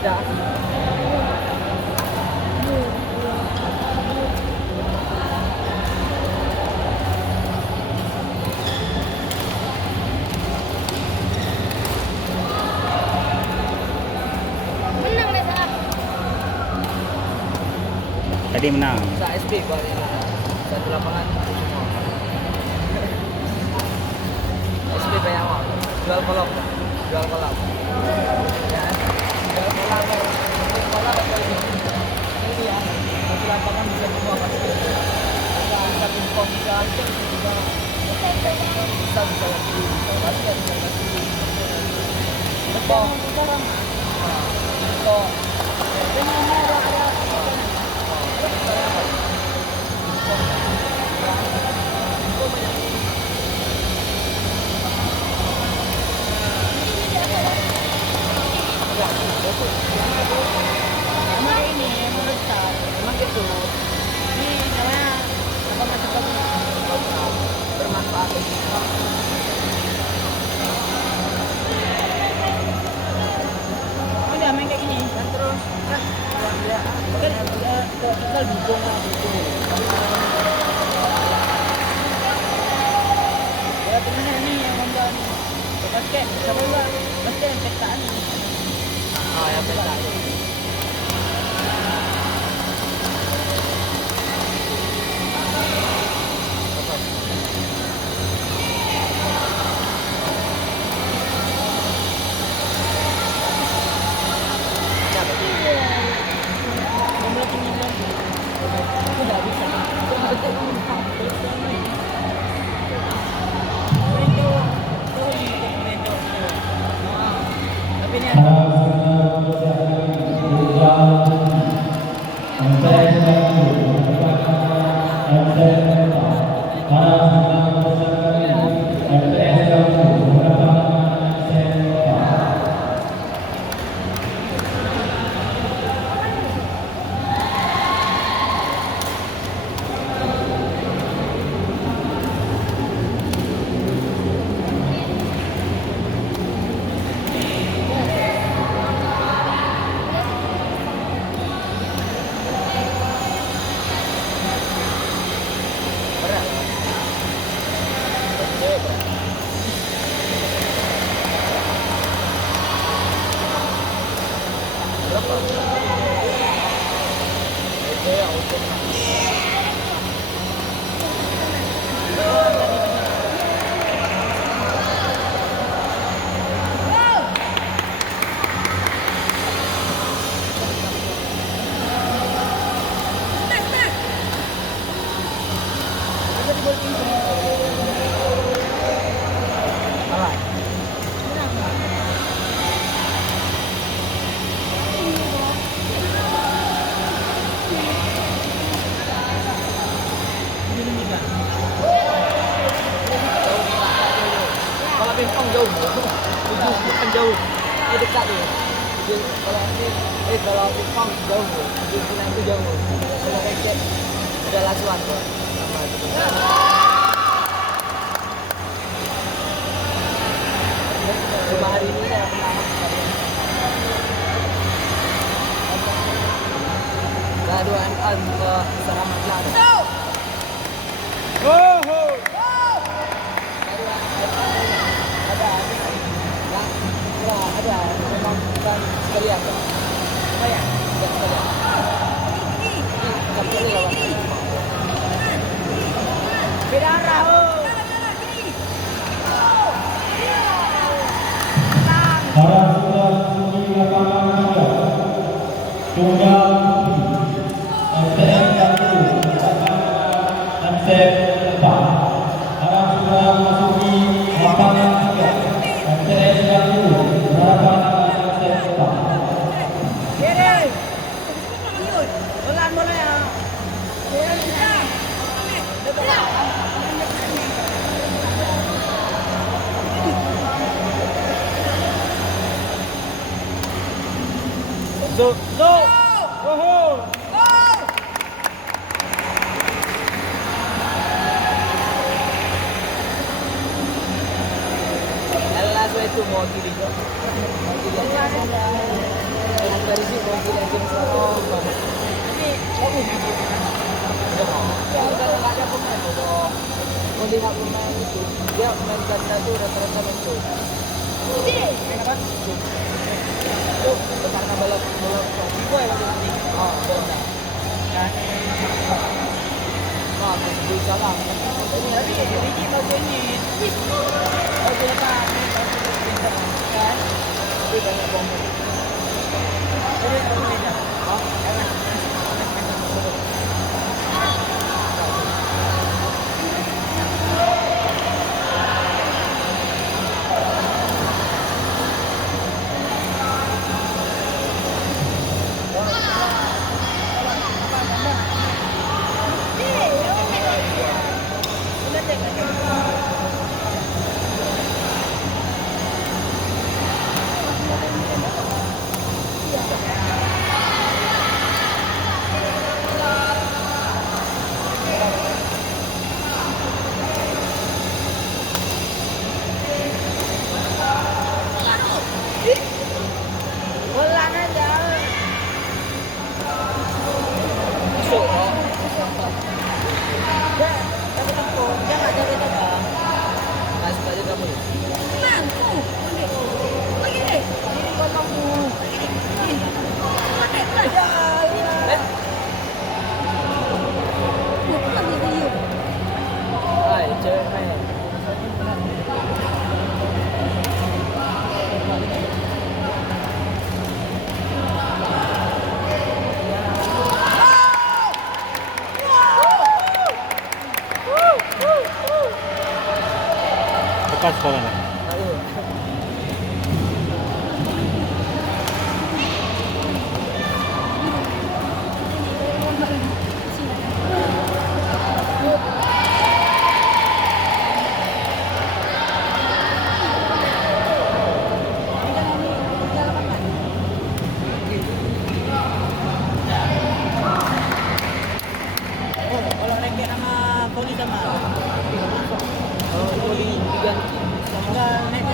dah. Menang dah salah. Tadi menang. Sa SB buat ni lah. Satu lapangan semua. SB banyak awak. Jual kolom. Jual kolam. Ya. Jual kolam. Jual kolam atau ini ya. Satu lapangan bisa semua pasti. Bisa pingpong bisa aja juga. Bisa lagi. Bisa basket bisa lagi. Betul. Sekarang. Betul. Dengan merah ya. Emang ini emang besar. Memang gitu. Ini namanya apa masih bagus. Bermanfaat bagi kita. Oh udah main kayak gini. Dan terus kan ya Kan tinggal dukung lah gitu. Ya temennya ini yang nonton basket, siapa juga basket yang petaan. oh ya peta. Aku nggak bisa. Tapi ini Berat. Berat. Berapa? Itu yang untuk alat. Kalau pingpong jauh, bukan jauh, ini dekat tu. Kalau kalau pingpong jauh, pingpong itu jauh. Kalau raket ada lasuan tu. Sama tu. Cuma hari ini saya pernah dah 2 ML ke Seramat Kelas. Ada memang bukan sekalian kan? Bayar, tidak sekalian. Bukan sekali lawan. Beda arah. Para sudah di lapangan juga. Tunggal MTM 1 MTM 4. Para sudah masuki lapangan juga. MTM 1 lapangan MTM 4. Kiri. Bola ya. Zo, zo. Woho. Ella itu mau kiri. Mau kiri. Kalau dia nak bermain itu, dia main ganda tu rata-rata main shoot. Main apa? Shoot. Itu karena balap Gue yang penting. oh ganda. Kan. Wah, aku salah. Tapi Ricky bagus ni. Oh dia tak. Kan. Tapi banyak bomber. Jadi aku beda. Oh, Bola aja. masuk. Oh. Dia tapi tempo, dia enggak jadi apa. Nah, suka juga kamu. Tenang, tu. Lagi ni. Ini potong tu. Pakai aja. Eh, Lagi dia. hai, cewek main. Lepas sekarang lah. Aduh. Kalau raket sama poli sama. Oh, ini diganti. Tinggal naik